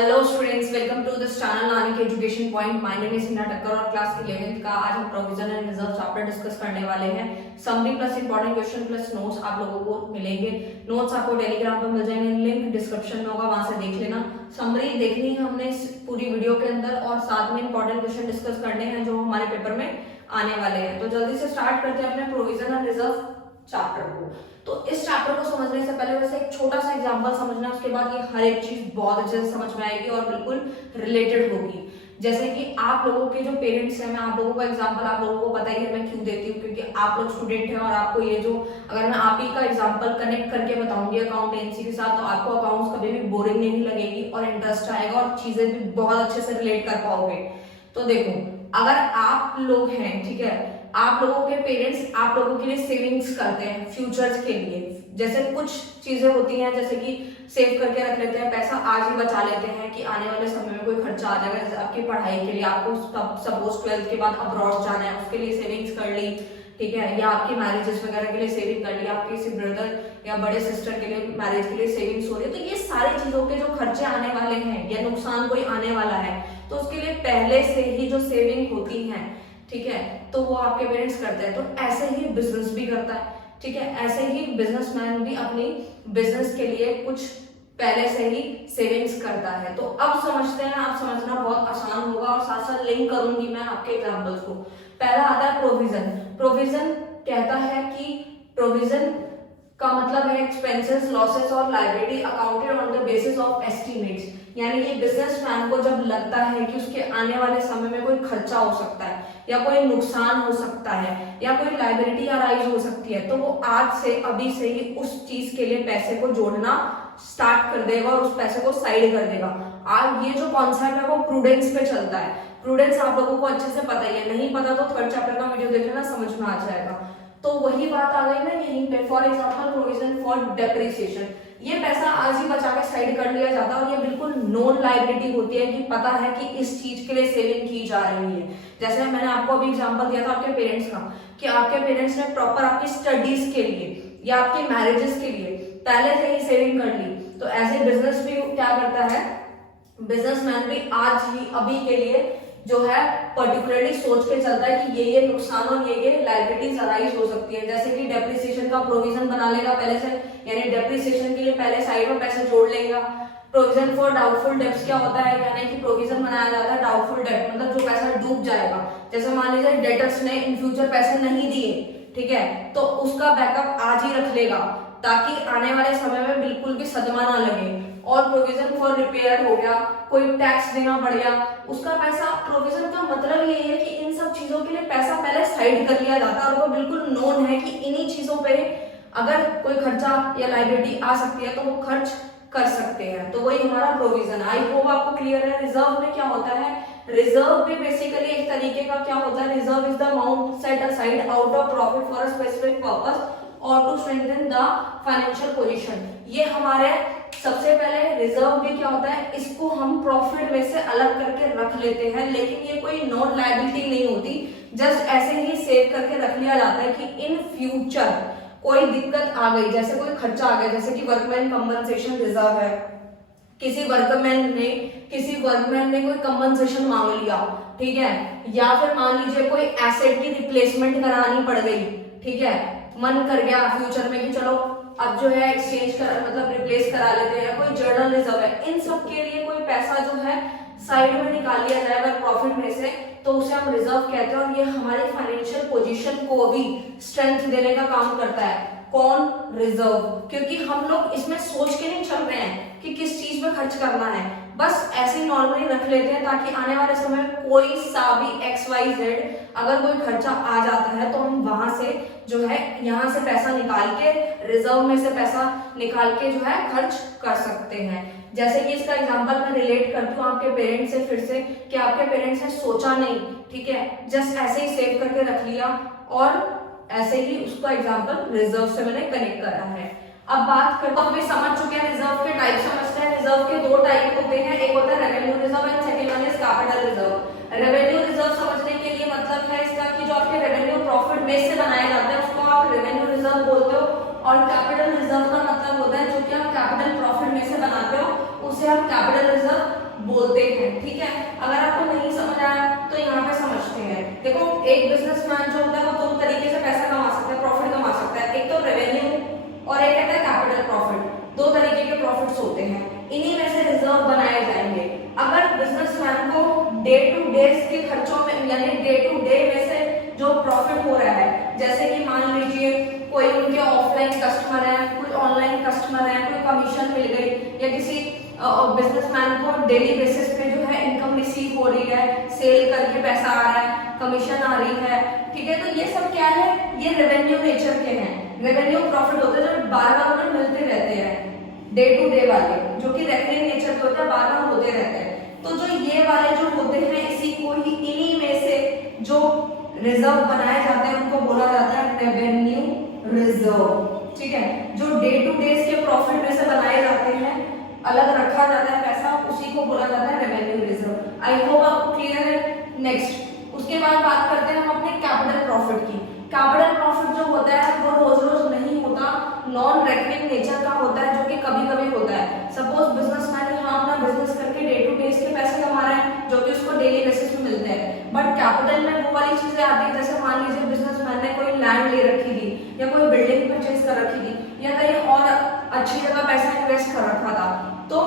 Hello students, welcome to this channel Nanik education point. My name is Hina Takkar और class 11th का आज हम provision and reserve chapter discuss करने वाले हैं। Summary plus important question plus notes आप लोगों को मिलेंगे। नोट्स आपको टेलीग्राम पर मिल जाएंगे, लिंक डिस्क्रिप्शन में होगा, वहां से देख लेना। समरी देखनी है हमने इस पूरी वीडियो के अंदर और साथ में इंपॉर्टेंट क्वेश्चन डिस्कस करने हैं जो हमारे पेपर में आने वाले हैं। तो जल्दी से स्टार्ट करते हैं अपने प्रोविजन एंड रिजर्व चैप्टर को। तो इस चैप्टर को समझने से पहले वैसे एक छोटा सा एग्जांपल समझना, उसके बाद ये हर एक चीज बहुत अच्छे से समझ में आएगी और बिल्कुल रिलेटेड होगी। जैसे कि आप लोगों के जो पेरेंट्स हैं, मैं आप लोगों को एग्जांपल आप लोगों को पता ही है मैं क्यों देती हूँ, क्योंकि आप लोग स्टूडेंट हैं और आपको ये जो अगर मैं आप ही का एग्जांपल कनेक्ट करके बताऊंगी अकाउंटेंसी के साथ, तो आपको अकाउंट्स कभी भी बोरिंग नहीं लगेगी और इंटरेस्ट आएगा और चीजें भी बहुत अच्छे से रिलेट कर पाओगे। तो देखो, अगर आप लोग हैं, ठीक है, आप लोगों के पेरेंट्स आप लोगों के लिए सेविंग्स करते हैं फ्यूचर्स के लिए। जैसे कुछ चीजें होती हैं, जैसे कि सेव करके रख लेते हैं, पैसा आज ही बचा लेते हैं कि आने वाले समय में कोई खर्चा आ जाएगा। जैसे आपकी पढ़ाई के लिए, आपको सपोज 12th के बाद अब्रॉड जाना है, उसके लिए सेविंग्स कर ली, ठीक है, या आपकी मैरिजेस वगैरह के लिए सेविंग कर ली, आपके किसी ब्रदर या बड़े सिस्टर के लिए मैरिज के लिए सेविंग्स हो रही है। तो ये सारी चीजों के जो खर्चे आने वाले हैं या नुकसान कोई आने वाला है, तो उसके लिए पहले से ही जो सेविंग होती है, ठीक है, तो वो आपके पेरेंट्स करते हैं। तो ऐसे ही बिजनेस भी करता है, ठीक है, ऐसे ही बिजनेसमैन भी अपनी बिजनेस के लिए कुछ पहले से ही सेविंग्स करता है। तो अब समझते हैं, आप समझना बहुत आसान होगा और साथ साथ लिंक करूंगी मैं आपके एग्जांपल्स को। पहला आता है प्रोविजन। प्रोविजन कहता है कि प्रोविजन का मतलब है एक्सपेंसेस, लॉसेस और liability accounted on the basis of estimates. यानी कि बिजनेसमैन को जब लगता है कि उसके आने वाले समय में कोई खर्चा हो सकता है या कोई नुकसान हो सकता है या कोई लायबिलिटी अराइज हो सकती है, तो वो आज से अभी से ही उस चीज के लिए पैसे को जोड़ना स्टार्ट कर देगा और उस पैसे को साइड कर देगा। आज ये जो कॉन्सेप्ट है वो प्रूडेंस पे चलता है। प्रूडेंस आप लोगों को अच्छे से पता ही है, नहीं पता तो थर्ड चैप्टर का वीडियो देख लेना, समझ में आ जाएगा। तो वही बात आ गई ना यहीं पे। For example provision for depreciation, ये पैसा आज ही बचा के साइड कर लिया जाता है और ये बिल्कुल नॉन लायबिलिटी होती है कि पता है कि इस चीज के लिए सेविंग की जा रही है। जैसे मैंने आपको अभी एग्जांपल दिया था आपके पेरेंट्स का, कि आपके पेरेंट्स ने प्रॉपर आपकी स्टडीज के लिए या आपकी मैरिजेस के लिए पहले से ही सेविंग कर ली। तो ऐसे बिजनेस भी क्या करता है, बिजनेसमैन भी आज ही अभी के लिए जो है पर्टिकुलरली सोच के चलता है कि ये नुकसान और ये लायबिलिटीज अराइज हो सकती है। जैसे कि डेप्रिसिएशन का प्रोविजन बना लेगा पहले से, यानी डेप्रिसिएशन के लिए पहले साइड में पैसे जोड़ लेगा। प्रोविजन फॉर डाउटफुल डेब्ट्स क्या होता है, यानी कि प्रोविजन बनाया जाता है डाउटफुल डेब्ट, मतलब जो पैसा डूब जाएगा। जैसे मान लीजिए डेटर्स ने इन फ्यूचर पैसे नहीं दिए, ठीक है, तो उसका बैकअप आज ही रख लेगा ताकि आने वाले समय में बिल्कुल भी सदमा ना लगे। और प्रोविजन फॉर रिपेयर हो गया, कोई टैक्स देना पड़ गया, उसका पैसा, प्रोविजन का मतलब यही है कि इन सब चीजों के लिए पैसा पहले साइड कर लिया जाता है और वो बिल्कुल नोन है कि इन्हीं चीजों पे अगर कोई खर्चा या लायबिलिटी आ सकती है तो वो खर्च कर सकते हैं। तो वही हमारा प्रोविजन। आई होप आपको क्लियर है। रिजर्व में क्या होता है, रिजर्व भी बेसिकली एक तरीके का क्या होता है, reserve is the amount set aside out of profit for a specific purpose और to strengthen the financial position. ये हमारे सबसे पहले रिजर्व भी क्या होता है, इसको हम प्रॉफिट में से अलग करके रख लेते हैं, लेकिन ये कोई नॉन लायबिलिटी नहीं होती, जस्ट ऐसे ही सेव करके रख लिया जाता है कि इन फ्यूचर कोई दिक्कत आ गई, जैसे कोई खर्चा आ गया, जैसे कि वर्कमैन कंपनसेशन रिजर्व है, किसी वर्कमैन ने कोई कंपनसेशन मांग लिया, ठीक है, या फिर मान लीजिए कोई एसेट की रिप्लेसमेंट करानी पड़ गई, ठीक है, मन कर गया फ्यूचर में कि चलो अब जो है एक्सचेंज कर मतलब रिप्लेस करा लेते हैं, कोई जर्नल रिजर्व है। इन सब के लिए कोई पैसा जो है साइड में निकाल लिया जाए अगर प्रॉफिट में से, तो उसे हम रिजर्व कहते हैं और ये हमारी फाइनेंशियल पोजीशन को भी स्ट्रेंथ देने का काम करता है। कौन, रिजर्व, क्योंकि हम लोग इसमें सोच के नहीं चल रहे हैं कि किस चीज में खर्च करना है, बस ऐसे ही नॉर्मली रख लेते हैं ताकि आने वाले समय में कोई सा भी XYZ अगर कोई खर्चा आ जाता है तो हम वहां से जो है यहाँ से पैसा निकाल के, रिजर्व में से पैसा निकाल के जो है खर्च कर सकते हैं। जैसे कि इसका एग्जांपल मैं रिलेट करती हूँ आपके पेरेंट्स से फिर से, कि आपके पेरेंट्स ने सोचा नहीं, ठीक है, जस्ट ऐसे ही सेव करके रख लिया और ऐसे ही उसका एग्जांपल रिजर्व से मैंने कनेक्ट करा है। अब बात करते हैं, समझ चुके हैं रिजर्व के टाइप समझते हैं। रिजर्व के दो टाइप होते हैं, एक होता है revenue reserve and second one is capital reserve. Revenue reserve समझने के लिए मतलब है इसका कि जो आपके रेवेन्यू प्रॉफिट बेस से बनाया जाता है उसको आप रेवेन्यू रिजर्व बोलते हो, और कैपिटल रिजर्व का मतलब होता है जो कि आप कैपिटल प्रॉफिट में से बनाते हो उसे आप कैपिटल रिजर्व बोलते हैं। ठीक है, अगर आपको नहीं समझ आया तो यहाँ पे समझते हैं। देखो, एक बिजनेसमैन जो होता है वो दो तरीके से पैसा कमा सकता है, प्रॉफिट कमा सकता है। एक तो रेवेन्यू और एक कहता है कैपिटल प्रॉफिट। दो तरीके के प्रॉफिट्स होते हैं, इन्हीं में से रिजर्व बनाए जाएंगे। अगर बिजनेसमैन को डे टू डे के खर्चों में यानी डे टू डे में से जो प्रॉफिट हो रहा है, जैसे कि मान लीजिए कोई उनके ऑफलाइन कस्टमर है, कोई ऑनलाइन कस्टमर है, कोई कमीशन मिल गई, या किसी बिजनेसमैन को डेली बेसिस पे जो है इनकम रिसीव हो रही है, सेल करके पैसा आ रहा है, कमीशन आ रही है। ठीक है, तो ये सब क्या है, ये रेवेन्यू नेचर के हैं। रेवेन्यू प्रॉफिट होते हैं जो बार बार उन्हें मिलते रहते हैं, डे टू डे वाले, जो कि रेकरिंग नेचर के होते हैं, बार बार होते रहते हैं। तो जो ये वाले जो होते हैं, इसी को ही इन्हीं में से जो रिजर्व बनाए जाते हैं उनको बोला जाता है रेवेन्यू रिजर्व। ठीक है, जो डे टू डे के प्रॉफिट में से बनाए जाते हैं, अलग रखा जाता है पैसा, उसी को बोला जाता है रेवेन्यू रिजर्व। आई होप आपको क्लियर है। नेक्स्ट, उसके बाद बात करते हैं हम अपने कैपिटल प्रॉफिट की। कैपिटल प्रॉफिट जो होता है वो रोज रोज नहीं होता, नॉन रेकरिंग नेचर का होता है, जो कि कभी कभी होता है। सपोज बिजनेसमैन यहाँ अपना बिजनेस करके डे टू डे के पैसे कमा रहा है, जो कि उसको डेली बेसिस में मिलते हैं। बट कैपिटल में वो वाली चीजें आती है, जैसे मान लीजिए बिजनेसमैन ने कोई लैंड ले रखी थी, या कोई बिल्डिंग परचेज कर रखी थी, या कहीं और अच्छी जगह पैसा इन्वेस्ट कर रखा था, तो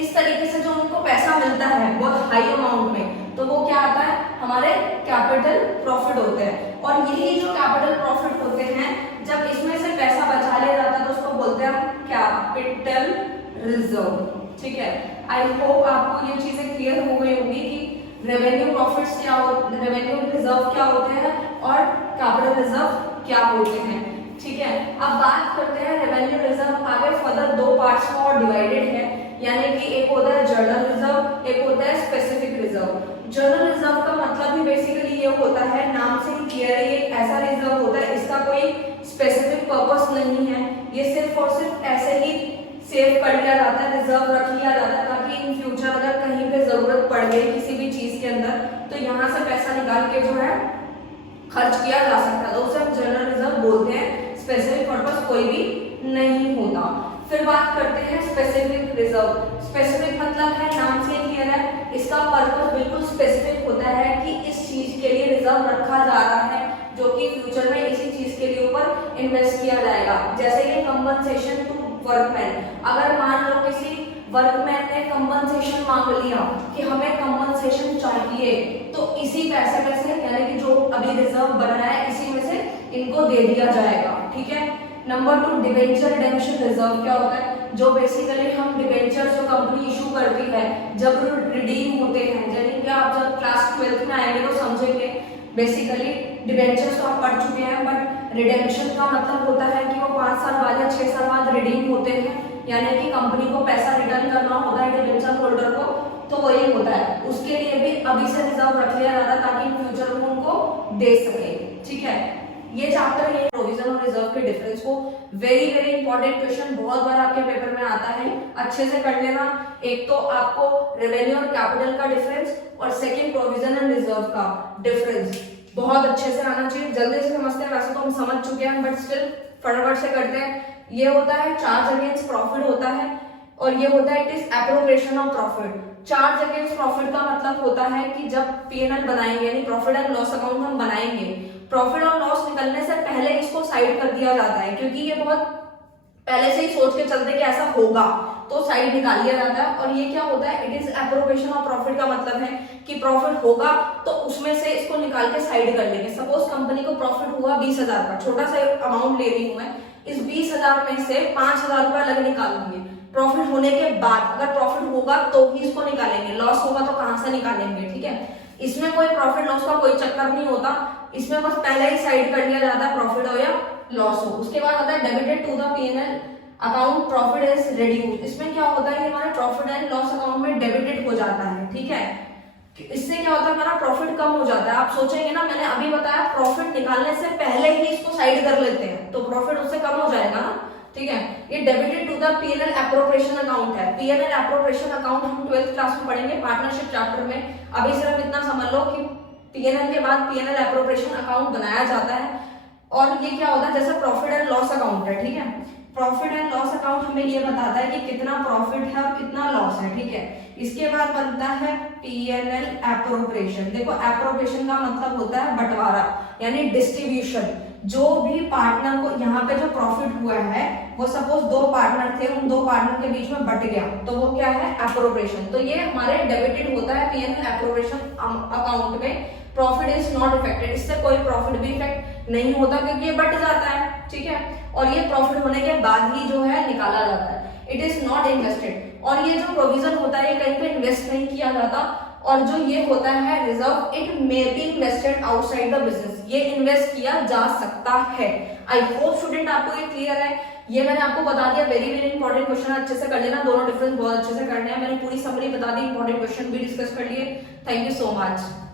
इस तरीके से जो उनको पैसा मिलता है बहुत हाई अमाउंट में, तो वो क्या आता है, हमारे कैपिटल प्रॉफिट होते हैं। और यही जो कैपिटल प्रॉफिट होते हैं, जब इसमें से पैसा बचा लिया जाता है तो उसको बोलते हैं कैपिटल रिजर्व। ठीक है, आई होप आपको ये चीजें क्लियर हो गई होंगी कि रेवेन्यू प्रॉफिट्स क्या होते, रेवेन्यू रिजर्व क्या होते हैं और कैपिटल रिजर्व क्या होते हैं। ठीक है, अब बात करते हैं रेवेन्यू रिजर्व आगे फर्दर दो पार्ट्स में और डिवाइडेड है, यानी कि एक होता है जनरल रिजर्व, एक होता है स्पेसिफिक रिजर्व। जनरल रिजर्व का मतलब ही बेसिकली ये होता है, नाम से ही क्लियर है, ये एक ऐसा रिजर्व होता है, इसका कोई स्पेसिफिक पर्पस नहीं है, ये सिर्फ और सिर्फ ऐसे ही सेव कर लिया जाता है, रिजर्व रख लिया जाता है, ताकि इन फ्यूचर अगर कहीं पे जरूरत पड़ गई किसी भी चीज के अंदर, तो यहाँ से पैसा निकाल के जो है खर्च किया जा सकता है, तो उसे हम जनरल रिजर्व बोलते हैं। स्पेसिफिक पर्पस कोई भी नहीं होता। फिर बात करते हैं स्पेसिफिक रिजर्व। स्पेसिफिक मतलब है, नाम से क्लियर है, इसका पर्पस बिल्कुल स्पेसिफिक होता है कि इस चीज के लिए रिजर्व रखा जा रहा है, जो कि फ्यूचर में इसी चीज के लिए ऊपर इन्वेस्ट किया जाएगा। जैसे कि कंपनसेशन टू वर्कमैन, अगर मान लो किसी वर्कमैन ने कंपनसेशन मांग लिया कि हमें कंपनसेशन चाहिए, तो इसी पैसे में से यानी कि जो अभी रिजर्व बना है इसी में से इनको दे दिया जाएगा। ठीक है, नंबर 2 डिबेंचर रिडेम्पशन रिजर्व क्या होता है, जो बेसिकली हम डिबेंचर जो कंपनी इशू करती है जब रिडीम होते हैं, यानी कि आप जब क्लास 12th में आएंगे तो समझेंगे। बेसिकली डिबेंचर्स तो आप पढ़ चुके हैं, बट रिडेम्पशन का मतलब होता है कि वो 5 साल बाद या 6 साल बाद रिडीम होते हैं, यानी कि कंपनी को पैसा रिटर्न करना होता है डिबेंचर होल्डर को, तो वही होता है। उसके लिए भी अभी से रिजर्व रख लिया जाता है ताकि फ्यूचर में उनको दे सके। ठीक है, ये चैप्टर ये प्रोविजन और रिजर्व के डिफरेंस को वेरी वेरी इंपॉर्टेंट क्वेश्चन बहुत बार आपके पेपर में आता है, अच्छे से कर लेना। एक तो आपको रेवेन्यू और कैपिटल का डिफरेंस, और सेकंड प्रोविजन एंड रिजर्व का डिफरेंस बहुत अच्छे से आना चाहिए। जल्दी से समझते हैं, वैसे तो हम समझ चुके हैं बट स्टिल फटाफट से करते हैं। ये होता है चार्ज अगेंस्ट प्रॉफिट होता है, और ये होता है it is appropriation of profit. Charge against profit का मतलब होता है कि जब पीएनएल बनाएंगे यानी प्रॉफिट एंड लॉस अकाउंट हम बनाएंगे, प्रॉफिट और लॉस निकलने से पहले इसको साइड कर दिया जाता है, क्योंकि ये बहुत पहले से ही सोच के चलते कि ऐसा होगा तो साइड निकाल लिया जाता है। और ये क्या होता है, it is appropriation of profit का मतलब है कि प्रॉफिट होगा तो उसमें से इसको निकाल के साइड कर लेंगे। सपोज कंपनी को प्रॉफिट हुआ 20,000 का, छोटा सा अमाउंट ले रही हूं मैं, इस 20,000 में से 5,000 रुपए अलग निकालूंगी प्रॉफिट होने के बाद। अगर प्रॉफिट होगा तो ही इसको निकालेंगे, लॉस होगा तो कहां से निकालेंगे। ठीक है, इसमें कोई प्रॉफिट लॉस का कोई चक्कर नहीं होता, इसमें बस पहले ही साइड कर लिया जाता है प्रॉफिट हो या लॉस हो। उसके बाद आता है debited to the PNL account profit is reduced. इसमें क्या होता है, हमारे प्रॉफिट एंड लॉस अकाउंट में डेबिटेड हो जाता है। ठीक है, इससे क्या होता है, हमारा प्रॉफिट कम हो जाता है। आप सोचेंगे ना, मैंने अभी बताया प्रॉफिट निकालने से पहले ही इसको साइड कर लेते हैं तो प्रॉफिट उससे कम हो जाएगा ना। ठीक है, ये debited to the PNL appropriation account है। पीएनएल एप्रोप्रिएशन अकाउंट हम 12th क्लास में पढ़ेंगे पार्टनरशिप चैप्टर में। अभी सिर्फ इतना समझ लो कि पीएनएल के बाद पीएनएल एप्रोप्रिएशन अकाउंट बनाया जाता है। और ये क्या होता है, जैसे प्रॉफिट एंड लॉस अकाउंट है, ठीक है, प्रॉफिट एंड लॉस अकाउंट हमें ये बताता है कि कितना प्रॉफिट है और कितना लॉस है, ठीक है। इसके बाद बनता है P&L एप्रोप्रिएशन। देखो एप्रोप्रिएशन का मतलब होता है बंटवारा यानी डिस्ट्रीब्यूशन। जो भी पार्टनर को यहाँ पे जो प्रॉफिट हुआ है वो सपोज दो पार्टनर थे, उन दो पार्टनर के बीच में बट गया तो वो क्या है एप्रोप्रिएशन। तो ये हमारे डेबिटेड होता है P&L एप्रोप्रिएशन अकाउंट में। प्रॉफिट इज नॉट इफेक्टेड, इससे कोई प्रॉफिट भी इफेक्ट नहीं होता क्योंकि ये बट जाता है, ठीक है। और ये प्रॉफिट होने के बाद ही जो है निकाला जाता है। इट इज नॉट इन्वेस्टेड, और ये जो प्रोविजन होता है ये कहीं पे इन्वेस्ट नहीं किया जाता। और जो ये होता है reserve, it may be invested outside the business, ये इन्वेस्ट किया जा सकता है। आई होप स्टूडेंट आपको ये क्लियर है। ये मैंने आपको बता दिया, वेरी वेरी इंपॉर्टेंट क्वेश्चन, अच्छे से कर लेना, दोनों डिफरेंस बहुत अच्छे से करने हैं। मैंने पूरी समरी बता दी, इंपॉर्टेंट क्वेश्चन भी डिस्कस कर लिए। Thank you so much.